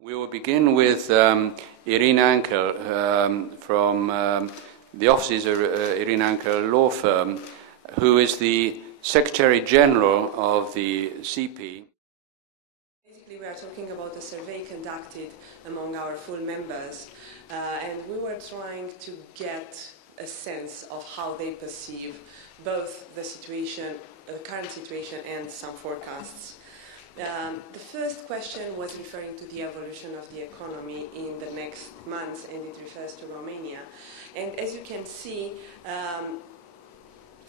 We will begin with Irina Anghel from the offices of Irina Anghel law firm, who is the Secretary General of the SEEPEA. Basically, we are talking about a survey conducted among our full members, and we were trying to get a sense of how they perceive both the situation, current situation, and some forecasts. The first question was referring to the evolution of the economy in the next months, and it refers to Romania. And as you can see,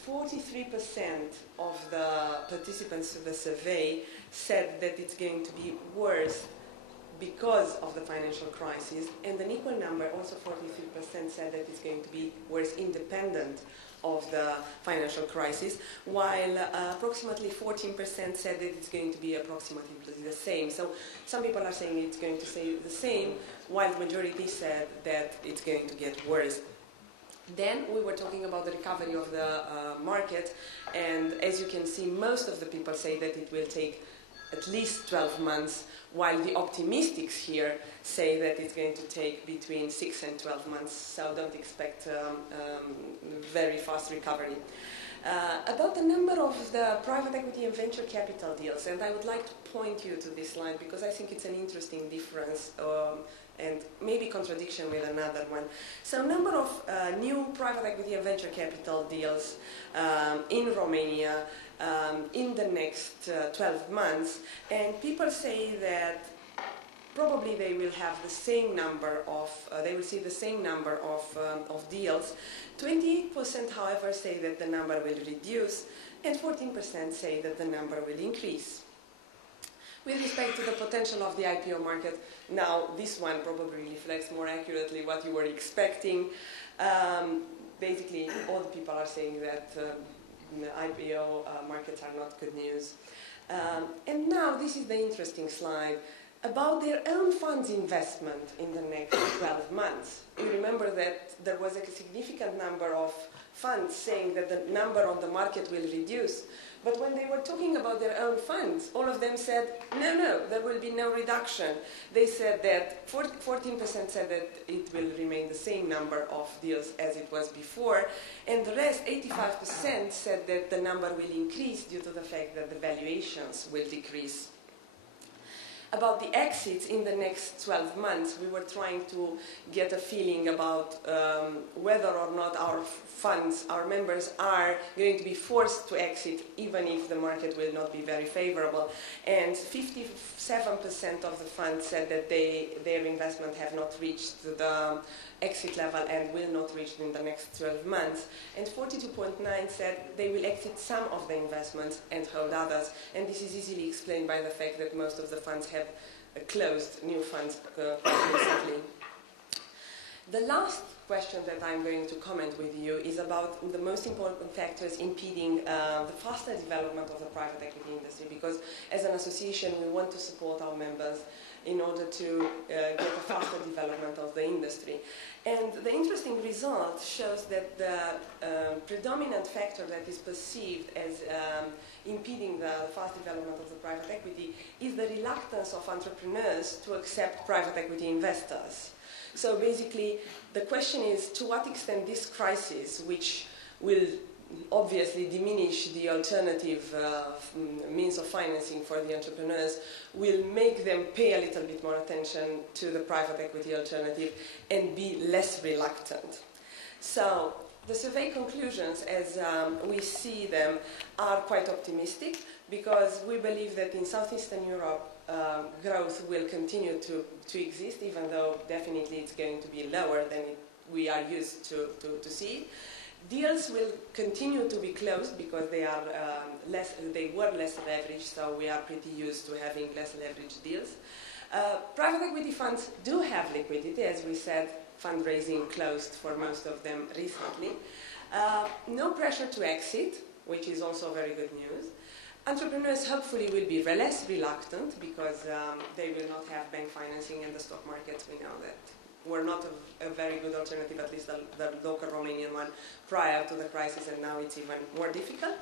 43% of the participants of the survey said that it's going to be worse because of the financial crisis, and an equal number, also 43%, said that it's going to be worse independent of the financial crisis, while approximately 14% said that it's going to be approximately the same. So some people are saying it's going to stay the same, while the majority said that it's going to get worse. Then we were talking about the recovery of the market, and as you can see, most of the people say that it will take at least 12 months, while the optimists here say that it's going to take between 6 and 12 months, so don't expect very fast recovery. About the number of the private equity and venture capital deals, and I would like to point you to this slide because I think it's an interesting difference and maybe contradiction with another one. So number of new private equity and venture capital deals in Romania in the next 12 months, and people say that probably they will have the same number of, they will see the same number of deals. 28%, however, say that the number will reduce, and 14% say that the number will increase. With respect to the potential of the IPO market, now this one probably reflects more accurately what you were expecting. Basically, all the people are saying that IPO markets are not good news. And now this is the interesting slide about their own funds investment in the next 12 months. You remember that there was a significant number of funds saying that the number on the market will reduce. But when they were talking about their own funds, all of them said, no, there will be no reduction. They said that 14% said that it will remain the same number of deals as it was before, and the rest, 85%, said that the number will increase due to the fact that the valuations will decrease. About the exits in the next 12 months, we were trying to get a feeling about whether or not our funds, our members, are going to be forced to exit even if the market will not be very favorable. And 57% of the funds said that their investment have not reached the exit level and will not reach in the next 12 months. And 42.9% said they will exit some of the investments and hold others. And this is easily explained by the fact that most of the funds have closed new funds quite recently. The last question that I'm going to comment with you is about the most important factors impeding the faster development of the private equity industry, because as an association we want to support our members in order to get a faster development of the industry. And the interesting result shows that the predominant factor that is perceived as impeding the fast development of the private equity is the reluctance of entrepreneurs to accept private equity investors. So basically, the question is to what extent this crisis, which will obviously diminish the alternative means of financing for the entrepreneurs, will make them pay a little bit more attention to the private equity alternative and be less reluctant. So the survey conclusions, as we see them, are quite optimistic, because we believe that in Southeastern Europe growth will continue to exist, even though definitely it's going to be lower than we are used to see. Deals will continue to be closed because they were less leveraged, so we are pretty used to having less leveraged deals. Private equity funds do have liquidity, as we said. Fundraising closed for most of them recently. No pressure to exit, which is also very good news. Entrepreneurs hopefully will be less reluctant because they will not have bank financing, and the stock markets, we know that were not a very good alternative, at least the local Romanian one, prior to the crisis, and now it's even more difficult.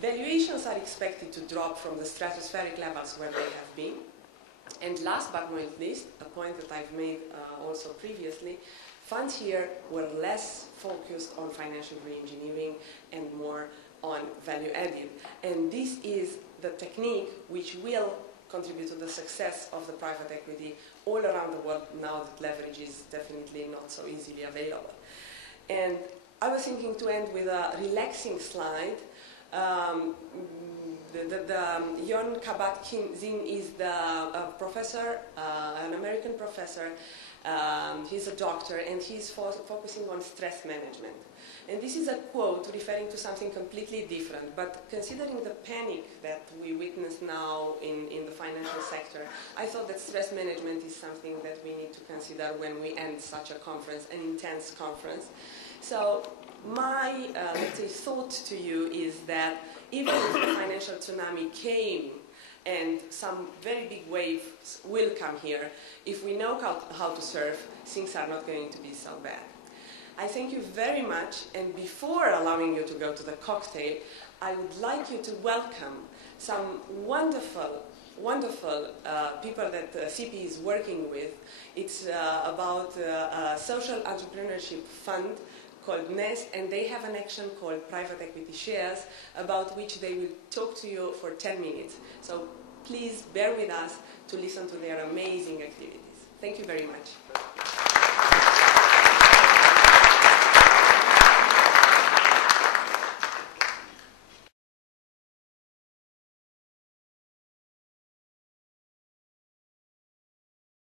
Valuations are expected to drop from the stratospheric levels where they have been. And last but not least, a point that I've made also previously, funds here were less focused on financial reengineering and more on value added. And this is the technique which will contribute to the success of the private equity all around the world now that leverage is definitely not so easily available. And I was thinking to end with a relaxing slide. Jon Kabat-Zinn is the professor, an American professor. He's a doctor, and he's focusing on stress management. And this is a quote referring to something completely different, but considering the panic that we witness now in the financial sector, I thought that stress management is something that we need to consider when we end such a conference, an intense conference. So my, let's say, thought to you is that even if the financial tsunami came and some very big waves will come here, if we know how to surf, things are not going to be so bad. I thank you very much, and before allowing you to go to the cocktail, I would like you to welcome some wonderful people that SEEPEA is working with. It's about a social entrepreneurship fund called NEST, and they have an action called Private Equity Shares, about which they will talk to you for 10 minutes. So please bear with us to listen to their amazing activities. Thank you very much.